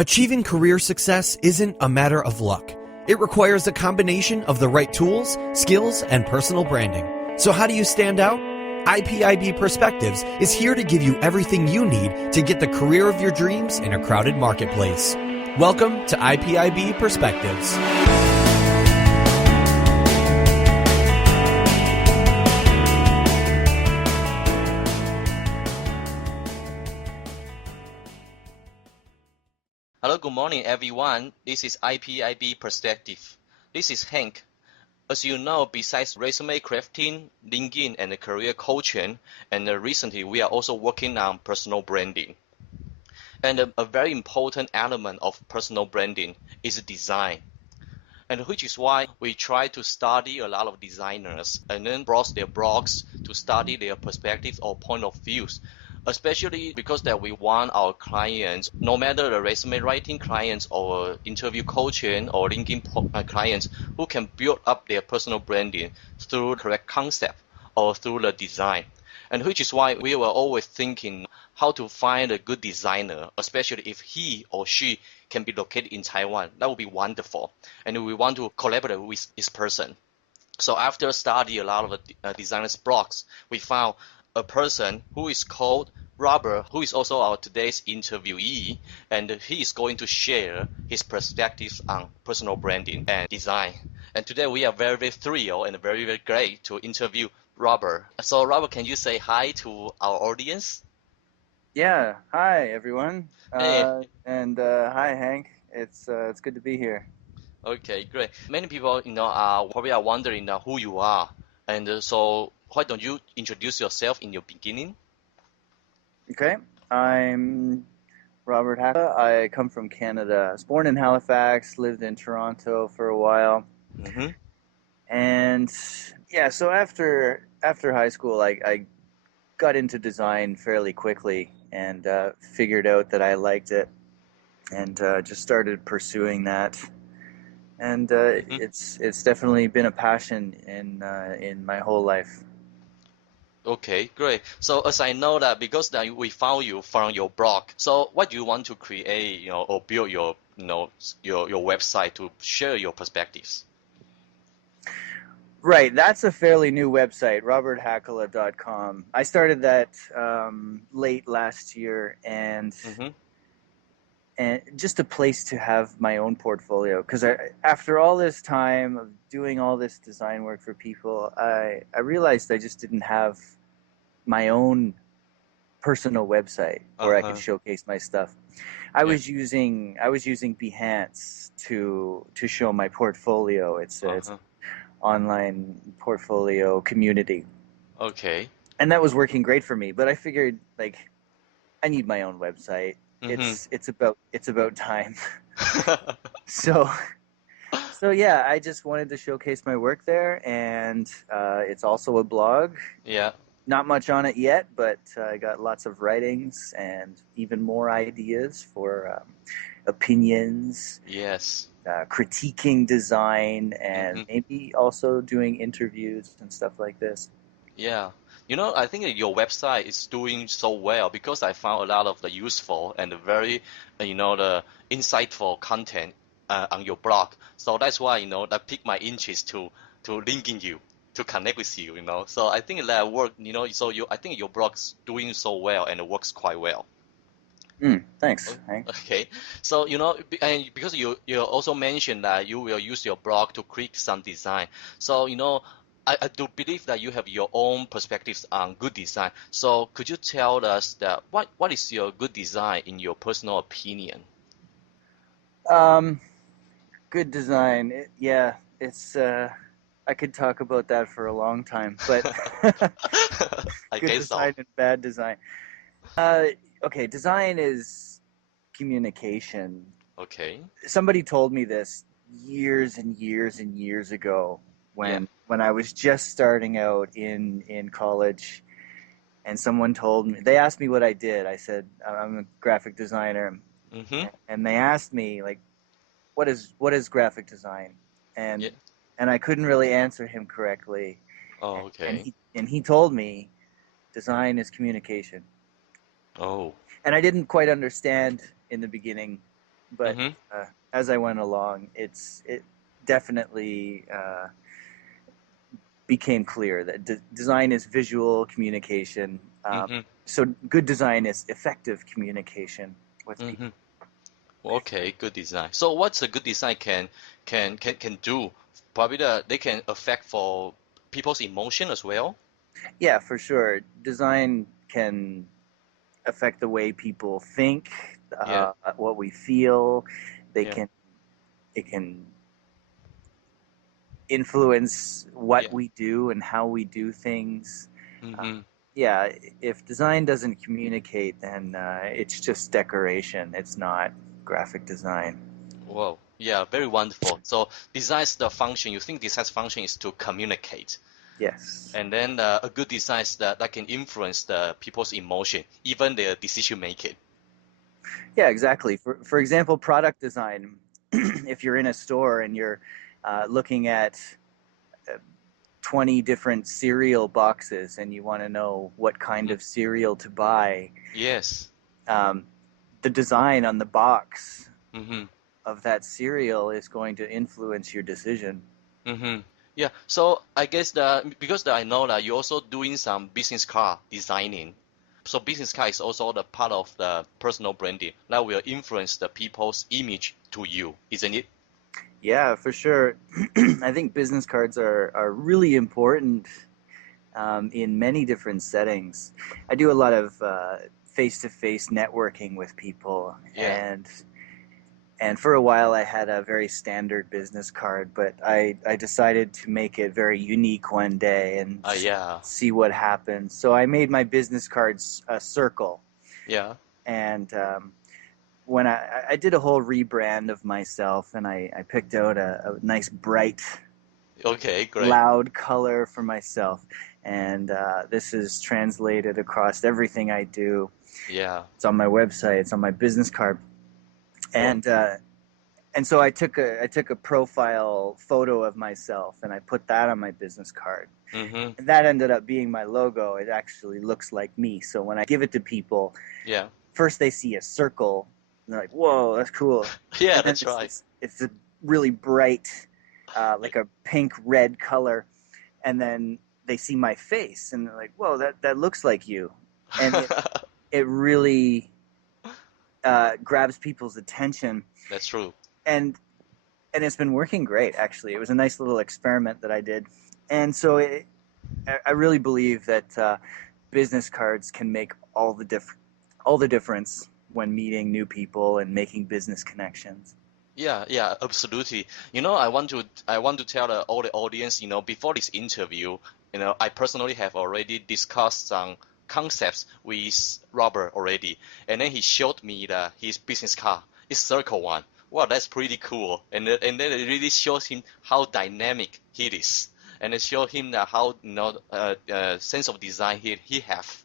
Achieving career success isn't a matter of luck. It requires a combination of the right tools, skills, and personal branding. So how do you stand out? IPIB Perspectives is here to give you everything you need to get the career of your dreams in a crowded marketplace. Welcome to IPIB Perspectives. Hello, good morning, everyone. This is IPIB Perspective. This is Hank. As you know, besides resume crafting, LinkedIn, and career coaching, and recently we are also working on personal branding. And a very important element of personal branding is design. And which is why we try to study a lot of designers and then browse their blogs to study their perspectives or point of views. Especially because that we want our clients, no matter the resume writing clients or interview coaching or LinkedIn clients, who can build up their personal branding through correct concept or through the design. And which is why we were always thinking how to find a good designer, especially if he or she can be located in Taiwan. That would be wonderful. And we want to collaborate with this person. So after studying a lot of designers' blogs, we found a person who is called Robert, who is also our today's interviewee, and he is going to share his perspectives on personal branding and design. And today we are very, very thrilled and very, very great to interview Robert. So Robert, can you say hi to our audience? Yeah, hi everyone, Hey. and hi Hank. It's good to be here. Okay, great. Many people, are probably wondering who you are, and so why don't you introduce yourself in your beginning? Okay, I'm Robert Hacker. I come from Canada. I was born in Halifax, lived in Toronto for a while, Mm-hmm. and yeah. So after high school, I got into design fairly quickly and figured out that I liked it, and just started pursuing that. And Mm-hmm. it's definitely been a passion in my whole life. Okay, great. So as I know that because that we found you from your blog, so what do you want to create, or build your, your website to share your perspectives? Right, that's a fairly new website, roberthakala.com. I started that late last year, and Mm-hmm. just a place to have my own portfolio. Because after all this time of doing all this design work for people, I realized I just didn't have my own personal website where I could Uh-huh. showcase my stuff. I Yeah. was using Behance to show my portfolio. It's Uh-huh. online portfolio community, Okay. and that was working great for me. But I figured, like, I need my own website. Mm-hmm. It's about time. so yeah, I just wanted to showcase my work there, and it's also a blog. Yeah. Not much on it yet, but I got lots of writings and even more ideas for opinions, Yes. critiquing design, and Mm-hmm. maybe also doing interviews and stuff like this. Yeah. I think that your website is doing so well because I found a lot of the useful and very, the insightful content on your blog. So that's why, that piqued my interest to linking you, to connect with you, So I think that work, I think your blog's doing so well and it works quite well. Thanks, Hank. Okay, so and because you also mentioned that you will use your blog to create some design. So I do believe that you have your own perspectives on good design. So could you tell us that what is your good design in your personal opinion? Um, Good design. It's. I could talk about that for a long time, but I good guess so. design and bad design. Okay, design is communication. Okay. Somebody told me this years and years and years ago Yeah. when I was just starting out in college, and someone told me, they asked me what I did. I said I'm a graphic designer, Mm-hmm. and they asked me, like, what is graphic design, Yeah. and I couldn't really answer him correctly, Oh, and okay. he told me design is communication. Oh. And I didn't quite understand in the beginning but Mm-hmm. as I went along, it definitely became clear that design is visual communication. Mm-hmm. So good design is effective communication with people. Mm-hmm. Okay, good design. So what's a good design can do? Probably they can affect for people's emotion as well. Yeah, for sure. Design can affect the way people think, Yeah, what we feel. They yeah, can it can influence yeah. what we do and how we do things. Uh, Mm-hmm. yeah, if design doesn't communicate, then it's just decoration. It's not graphic design. Wow. Yeah, very wonderful. So design's the function. You think design's function is to communicate, Yes. and then a good design is that can influence the people's emotion, even their decision making. Yeah, exactly. For example, product design. If you're in a store and you're looking at 20 different cereal boxes and you want to know what kind Mm-hmm. of cereal to buy, Yes. um, the design on the box Mm-hmm. of that cereal is going to influence your decision. Mm-hmm. Yeah. So I guess I know that you're also doing some business card designing. So business card is also the part of the personal branding that will influence the people's image to you, isn't it? Yeah, for sure. I think business cards are really important in many different settings. I do a lot of face-to-face networking with people, Yeah. and for a while I had a very standard business card, but I decided to make it very unique one day and Yeah. see what happens. So I made my business cards a circle, Yeah. and when I did a whole rebrand of myself, and I picked out a nice bright Okay, great. loud color for myself, and this is translated across everything I do. Yeah. It's on my website, it's on my business card, Well, and so I took a profile photo of myself and I put that on my business card. mm-hmm. And that ended up being my logo. It actually looks like me. So when I give it to people, Yeah. first they see a circle and they're like, "Whoa, that's cool." Yeah, And then that's right. it's a really bright, like a pink red color, and then they see my face and they're like, "Whoa, that looks like you," and it really grabs people's attention, That's true. and it's been working great. Actually, it was a nice little experiment that I did, and so I really believe that business cards can make all the difference when meeting new people and making business connections. Yeah, yeah, absolutely. I want to tell all the audience, before this interview, I personally have already discussed some concepts with Robert already, and then he showed me his business card. It's circle one. Wow, that's pretty cool. And then it really shows him how dynamic he is, and it shows him that how sense of design he have.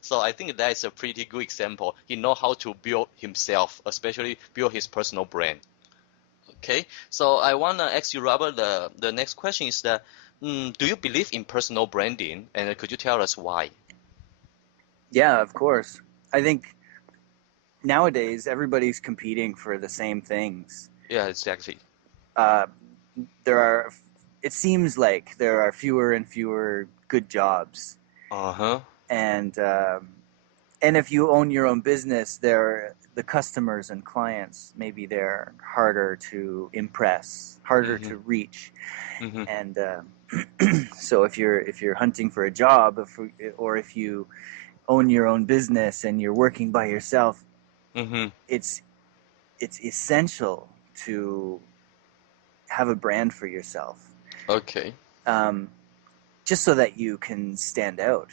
So I think that is a pretty good example. He know how to build himself, especially build his personal brand. Okay, so I want to ask you, Robert, the next question is that, do you believe in personal branding? And could you tell us why? Yeah, of course. I think nowadays everybody's competing for the same things. Yeah, exactly. Uh, there are, it seems like there are fewer and fewer good jobs, Uh-huh. and if you own your own business, the customers and clients, maybe they're harder to impress, harder Mm-hmm. to reach, Mm-hmm. and so if you're hunting for a job, or if you own your own business and you're working by yourself, Mm-hmm. it's essential to have a brand for yourself, Okay. um, just so that you can stand out.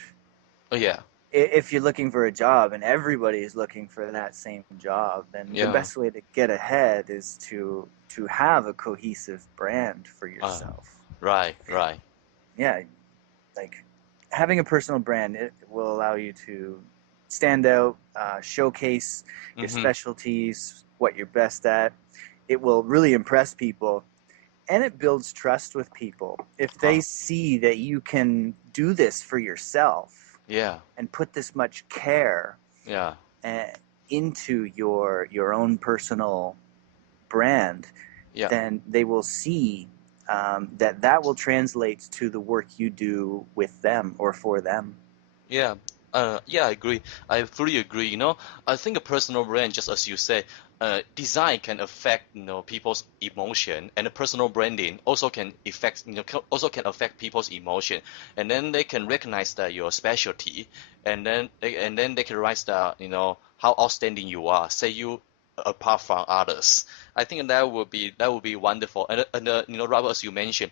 Oh, yeah. If you're looking for a job and everybody is looking for that same job, then the Yeah. best way to get ahead is to have a cohesive brand for Uh, yourself. right, right. Yeah, like having a personal brand, it will allow you to stand out, showcase your Mm-hmm. specialties, what you're best at. It will really impress people, and it builds trust with people. If they see that you can do this for yourself Yeah, and put this much care yeah. uh, into your own personal brand, Yeah. then they will see that will translate to the work you do with them or for them. Yeah, yeah, I agree. I fully agree. I think a personal brand, just as you said, design can affect people's emotion, and the personal branding also can affect people's emotion, and then they can recognize that your specialty, and then they can realize that how outstanding you are, set you apart from others. I think that would be wonderful. And Robert, as you mentioned,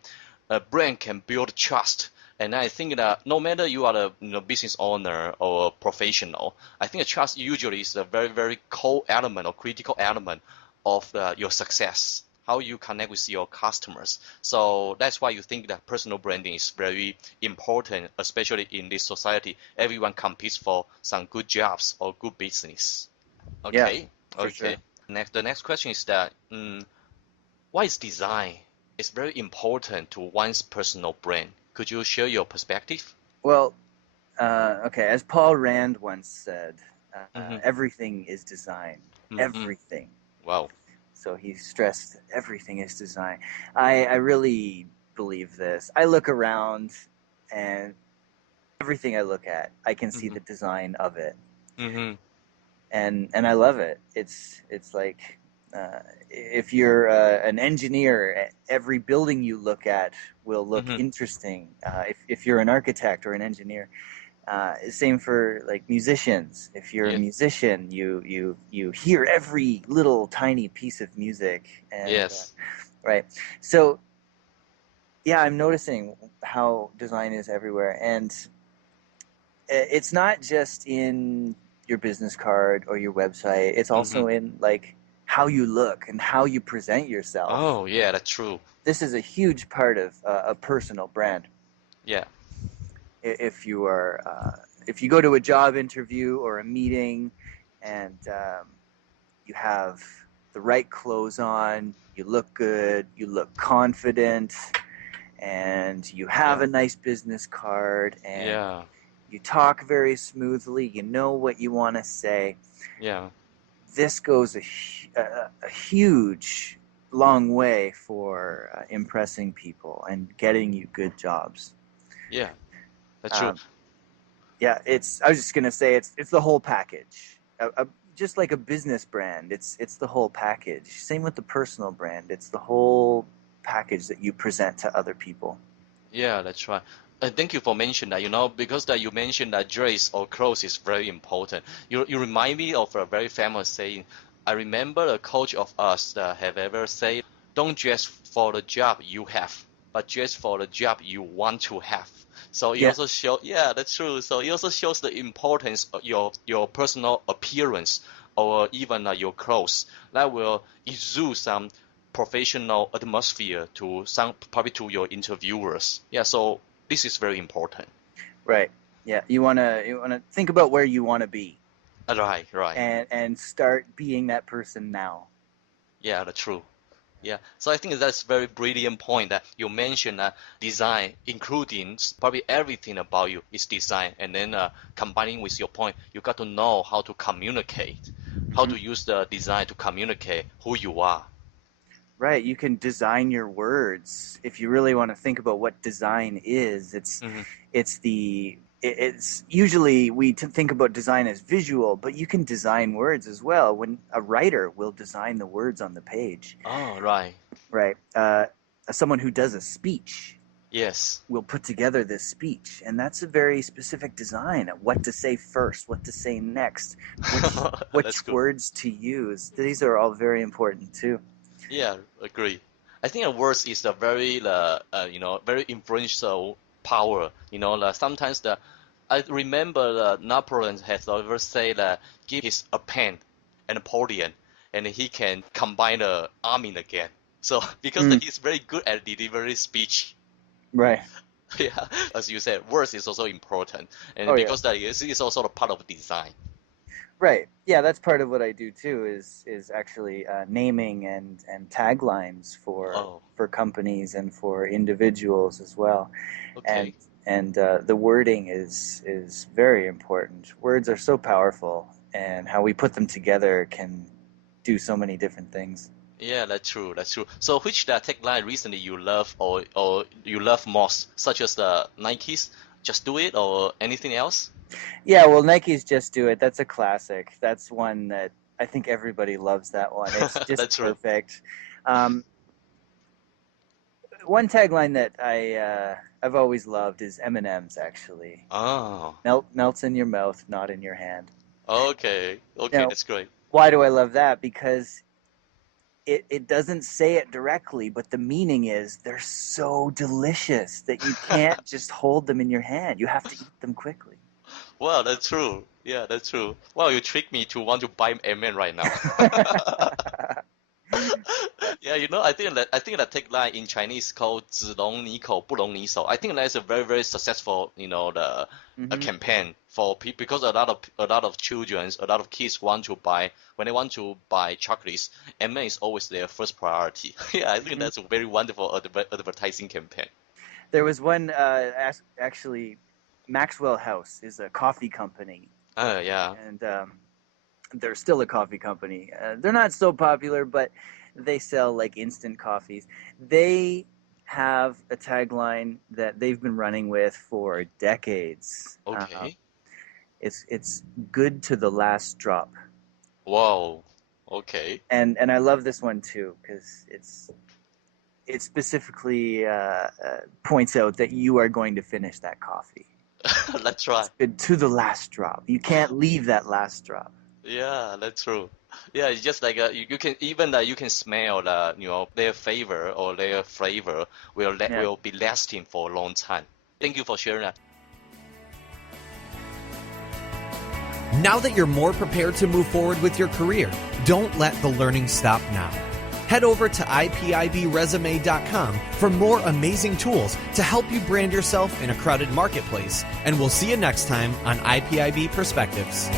a brand can build trust. And I think that no matter you are a business owner or a professional, I think trust usually is a very, very core element or critical element of your success, how you connect with your customers. So that's why you think that personal branding is very important, especially in this society. Everyone competes for some good jobs or good business. Yeah, Okay, for sure. okay. The next question is that why is design is very important to one's personal brand? Could you share your perspective? Well, okay, as Paul Rand once said, Mm-hmm. everything is design. Mm-hmm. Everything. Wow. So he stressed everything is design. I really believe this. I look around, and everything I look at, I can see Mm-hmm. the design of it, Mm-hmm. and I love it. It's like if you're an engineer, every building you look at will look Mm-hmm. interesting. If you're an architect or an engineer, same for like musicians. If you're a Yeah. musician, you hear every little tiny piece of music, and Yes. right. So yeah, I'm noticing how design is everywhere, and it's not just in your business card or your website. It's Mm-hmm. also in like how you look and how you present yourself. Oh, yeah, that's true. This is a huge part of a personal brand. Yeah. If you are if you go to a job interview or a meeting, and you have the right clothes on, you look good, you look confident, and you have Yeah. a nice business card, and Yeah. you talk very smoothly, you know what you want to say. Yeah. This goes a huge, long way for impressing people and getting you good jobs. Yeah. That's true. Um, yeah, I was just gonna say it's the whole package. Just like a business brand, it's the whole package. Same with the personal brand. It's the whole package that you present to other people. Yeah, that's right. Thank you for mentioning that, because that you mentioned that dress or clothes is very important. You remind me of a very famous saying. I remember a coach of us that have ever said, don't dress for the job you have, but dress for the job you want to have. So it Yeah, also shows, yeah, that's true. So it also shows the importance of your personal appearance or even your clothes that will exude some professional atmosphere to some probably to your interviewers. Yeah, so this is very important. right. Yeah, you wanna think about where you want to be, Right, right. and start being that person now. Yeah, that's true. Yeah, so I think that's a very brilliant point that you mentioned that design, including probably everything about you is design, and then combining with your point, you got to know how to communicate, how Hmm. to use the design to communicate who you are. Right, you can design your words. If you really want to think about what design is, Hmm. it's usually we think about design as visual, but you can design words as well. When a writer will design the words on the page, Oh, right. right? Someone who does a speech Yes. will put together this speech, and that's a very specific design of what to say first, what to say next, That's which good. words to use. These are all very important too. Yeah, agree. I think a words is a very very influential power. Sometimes I remember Napoleon has ever said that give his a pen and Napoleon, and he can combine the army again. So because Mm, he's very good at delivery speech. right. Yeah, as you said, words is also important, and Oh yeah. because that is also a part of design. Right. Yeah, that's part of what I do too. Is actually naming and taglines Oh, for companies and for individuals as well, and okay. and the wording is very important. Words are so powerful, and how we put them together can do so many different things. Yeah, that's true. That's true. So, which the tagline recently you love or you love most, such as the Nike's "Just Do It" or anything else? Yeah, well, Nike's "Just Do It." That's a classic. That's one that I think everybody loves. That one. It's just That's true. perfect. One tagline that I've always loved is Eminem's, actually. Oh, Melts in your mouth, not in your hand. okay. Okay, Now, that's great. why do I love that? Because it doesn't say it directly, but the meaning is they're so delicious that you can't just hold them in your hand. You have to eat them quickly. Well, that's true. Yeah, that's true. Well, you tricked me to want to buy M&M right now. Yeah, I think that tagline in Chinese called 只容你口不容你手. I think that's a very very successful a campaign for people, because a lot of children, a lot of kids when they want to buy chocolates, M&M is always their first priority. Yeah, I think that's a very wonderful advertising campaign. There was one actually, Maxwell House is a coffee company. Yeah. And they're still a coffee company. They're not so popular, but they sell like instant coffees. They have a tagline that they've been running with for decades. Okay. It's good to the last drop. Wow. Okay. And I love this one too, because it specifically points out that you are going to finish that coffee. That's right. It's good to the last drop. You can't leave that last drop. Yeah, that's true. Yeah, it's just like you can even you can smell their flavor or their flavor will be lasting for a long time. Thank you for sharing that. Now that you're more prepared to move forward with your career, don't let the learning stop now. Head over to IPIBresume.com for more amazing tools to help you brand yourself in a crowded marketplace, and we'll see you next time on IPIB Perspectives.